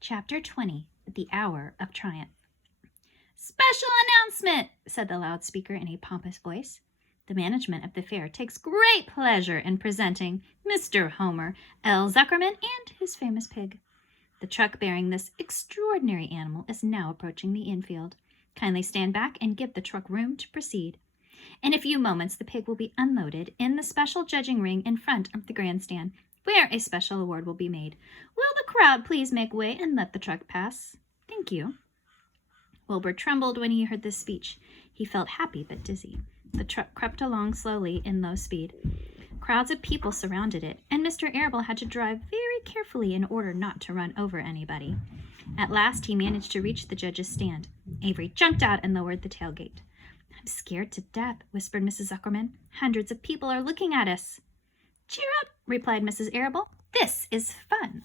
Chapter 20, The Hour of Triumph. "Special announcement," said the loudspeaker in a pompous voice. "The management of the fair takes great pleasure in presenting Mr. Homer L. Zuckerman and his famous pig. The truck bearing this extraordinary animal is now approaching the infield. Kindly stand back and give the truck room to proceed. In a few moments the pig will be unloaded in the special judging ring in front of the grandstand, where a special award will be made. Will the crowd please make way and let the truck pass? Thank you." Wilbur trembled when he heard this speech. He felt happy but dizzy. The truck crept along slowly in low speed. Crowds of people surrounded it, and Mr. Arable had to drive very carefully in order not to run over anybody. At last he managed to reach the judge's stand. Avery jumped out and lowered the tailgate. "I'm scared to death," whispered Mrs. Zuckerman. "Hundreds of people are looking at us." "Cheer up," replied Mrs. Arable. "This is fun."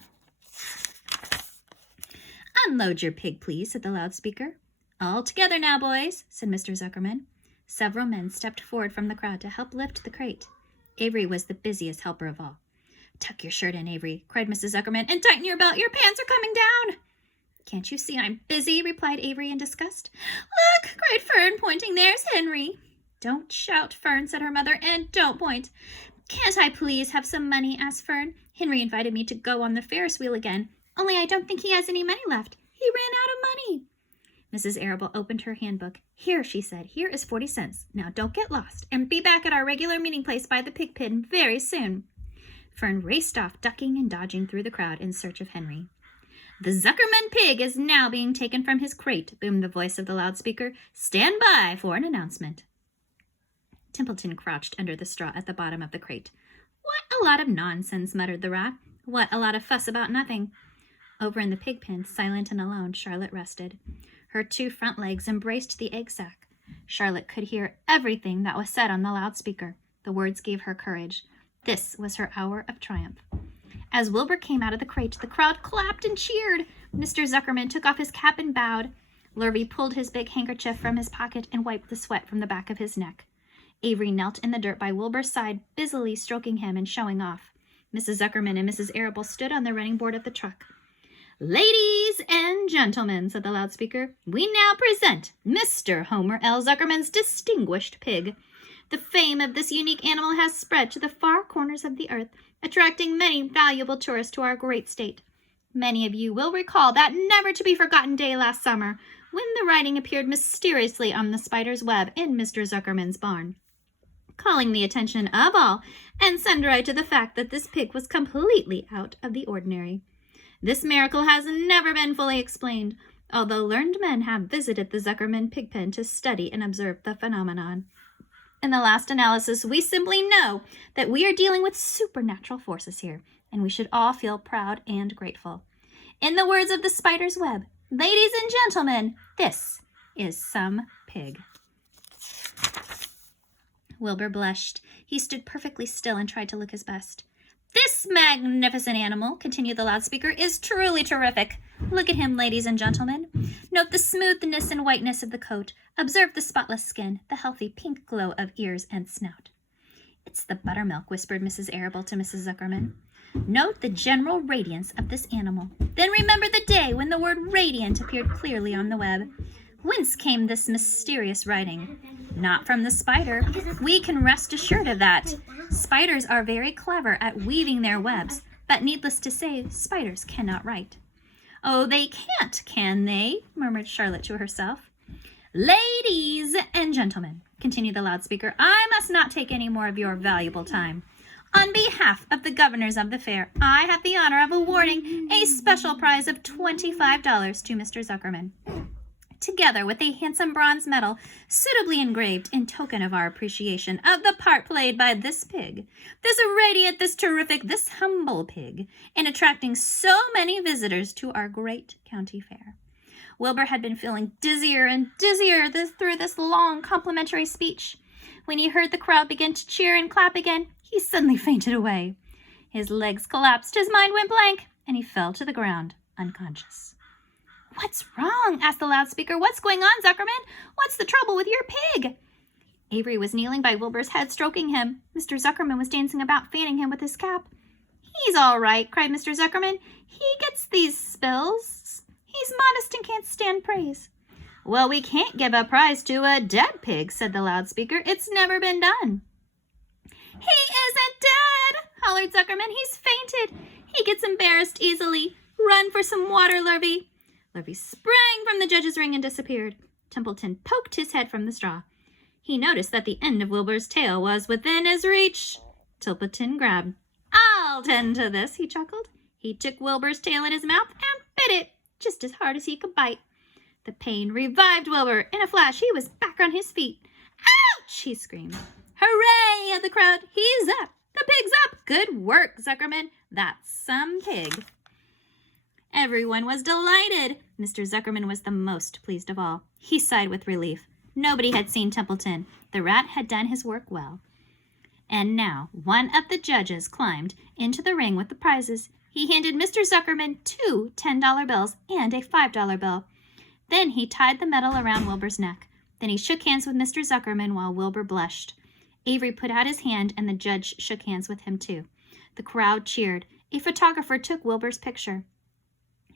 "Unload your pig, please," said the loudspeaker. "All together now, boys," said Mr. Zuckerman. Several men stepped forward from the crowd to help lift the crate. Avery was the busiest helper of all. "Tuck your shirt in, Avery," cried Mrs. Zuckerman, "and tighten your belt. Your pants are coming down." "Can't you see I'm busy?" replied Avery in disgust. "Look," cried Fern, pointing. "There's Henry." "Don't shout, Fern," said her mother, "and don't point." "Can't I please have some money?" asked Fern. "Henry invited me to go on the Ferris wheel again, only I don't think he has any money left. He ran out of money." Mrs. Arable opened her handbook. "Here," she said, "here is 40 cents. Now don't get lost, and be back at our regular meeting place by the pig pen very soon." Fern raced off, ducking and dodging through the crowd in search of Henry. "The Zuckerman pig is now being taken from his crate," boomed the voice of the loudspeaker. "Stand by for an announcement." Templeton crouched under the straw at the bottom of the crate. "What a lot of nonsense," muttered the rat. "What a lot of fuss about nothing." Over in the pig pen, silent and alone, Charlotte rested. Her two front legs embraced the egg sack. Charlotte could hear everything that was said on the loudspeaker. The words gave her courage. This was her hour of triumph. As Wilbur came out of the crate, the crowd clapped and cheered. Mr. Zuckerman took off his cap and bowed. Lurvy pulled his big handkerchief from his pocket and wiped the sweat from the back of his neck. Avery knelt in the dirt by Wilbur's side, busily stroking him and showing off. Mrs. Zuckerman and Mrs. Arable stood on the running board of the truck. "Ladies and gentlemen," said the loudspeaker, "we now present Mr. Homer L. Zuckerman's distinguished pig. The fame of this unique animal has spread to the far corners of the earth, attracting many valuable tourists to our great state. Many of you will recall that never-to-be-forgotten day last summer, when the writing appeared mysteriously on the spider's web in Mr. Zuckerman's barn, calling the attention of all and sundry to the fact that this pig was completely out of the ordinary. This miracle has never been fully explained, although learned men have visited the Zuckerman pig pen to study and observe the phenomenon. In the last analysis, we simply know that we are dealing with supernatural forces here, and we should all feel proud and grateful. In the words of the spider's web, ladies and gentlemen, this is some pig." Wilbur blushed. He stood perfectly still and tried to look his best. "This magnificent animal," continued the loudspeaker, "is truly terrific. Look at him, ladies and gentlemen. Note the smoothness and whiteness of the coat. Observe the spotless skin, the healthy pink glow of ears and snout." "It's the buttermilk," whispered Mrs. Arable to Mrs. Zuckerman. "Note the general radiance of this animal. Then remember the day when the word radiant appeared clearly on the web. Whence came this mysterious writing? Not from the spider. We can rest assured of that. Spiders are very clever at weaving their webs, but needless to say, spiders cannot write." "Oh, they can't, can they?" murmured Charlotte to herself. "Ladies and gentlemen," continued the loudspeaker, "I must not take any more of your valuable time. On behalf of the governors of the fair, I have the honor of awarding a special prize of $25 to Mr. Zuckerman, together with a handsome bronze medal suitably engraved in token of our appreciation of the part played by this pig, this radiant, this terrific, this humble pig, in attracting so many visitors to our great county fair." Wilbur had been feeling dizzier and dizzier through this long complimentary speech. When he heard the crowd begin to cheer and clap again, he suddenly fainted away. His legs collapsed, his mind went blank, and he fell to the ground, unconscious. "What's wrong?" asked the loudspeaker. "What's going on, Zuckerman? What's the trouble with your pig?" Avery was kneeling by Wilbur's head, stroking him. Mr. Zuckerman was dancing about, fanning him with his cap. "He's all right," cried Mr. Zuckerman. "He gets these spills He's modest and can't stand praise. Well, we can't give a prize to a dead pig, said the loudspeaker. It's never been done. He isn't dead, hollered Zuckerman. He's fainted. He gets embarrassed easily. Run for some water, Lurvy. Lurvy sprang from the judge's ring and disappeared. Templeton poked his head from the straw. He noticed that the end of Wilbur's tail was within his reach. Templeton grabbed. I'll tend to this, he chuckled. He took Wilbur's tail in his mouth and bit it, just as hard as he could bite. The pain revived Wilbur. In a flash, he was back on his feet. Ouch! He screamed. Hooray! Yelled the crowd. He's up. The pig's up. Good work, Zuckerman. That's some pig. Everyone was delighted. Mr. Zuckerman was the most pleased of all. He sighed with relief. Nobody had seen Templeton. The rat had done his work well. And now one of the judges climbed into the ring with the prizes. He handed Mr. Zuckerman 2 $10 bills and a $5 bill. Then he tied the medal around Wilbur's neck. Then he shook hands with Mr. Zuckerman while Wilbur blushed. Avery put out his hand and the judge shook hands with him too. The crowd cheered. A photographer took Wilbur's picture.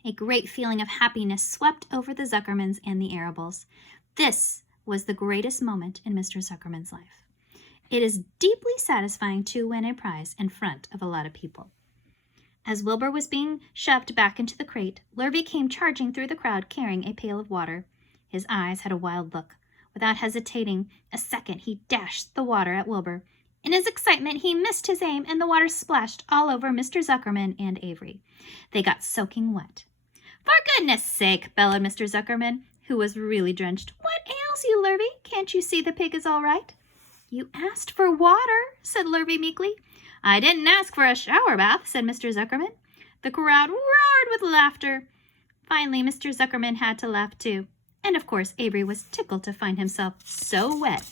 A great feeling of happiness swept over the Zuckermans and the Arables. This was the greatest moment in Mr. Zuckerman's life. It is deeply satisfying to win a prize in front of a lot of people. As Wilbur was being shoved back into the crate, Lurvy came charging through the crowd carrying a pail of water. His eyes had a wild look. Without hesitating a second, he dashed the water at Wilbur. In his excitement, he missed his aim, and the water splashed all over Mr. Zuckerman and Avery. They got soaking wet. For goodness sake, bellowed Mr. Zuckerman, who was really drenched. What ails you, Lurvy? Can't you see the pig is all right? You asked for water, said Lurvy meekly. I didn't ask for a shower bath, said Mr. Zuckerman. The crowd roared with laughter. Finally, Mr. Zuckerman had to laugh too. And of course, Avery was tickled to find himself so wet.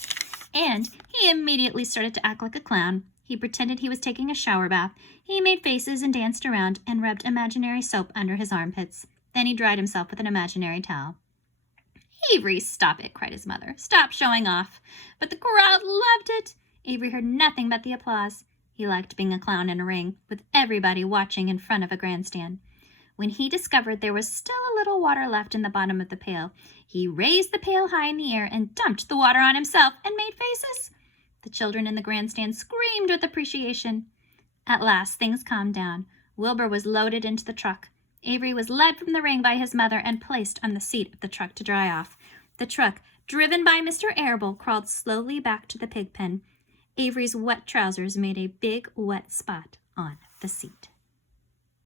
And he immediately started to act like a clown. He pretended he was taking a shower bath. He made faces and danced around and rubbed imaginary soap under his armpits. Then he dried himself with an imaginary towel. Avery, stop it, cried his mother. Stop showing off. But the crowd loved it. Avery heard nothing but the applause. He liked being a clown in a ring, with everybody watching in front of a grandstand. When he discovered there was still a little water left in the bottom of the pail, he raised the pail high in the air and dumped the water on himself and made faces. The children in the grandstand screamed with appreciation. At last, things calmed down. Wilbur was loaded into the truck. Avery was led from the ring by his mother and placed on the seat of the truck to dry off. The truck, driven by Mr. Arable, crawled slowly back to the pig pen. Avery's wet trousers made a big wet spot on the seat.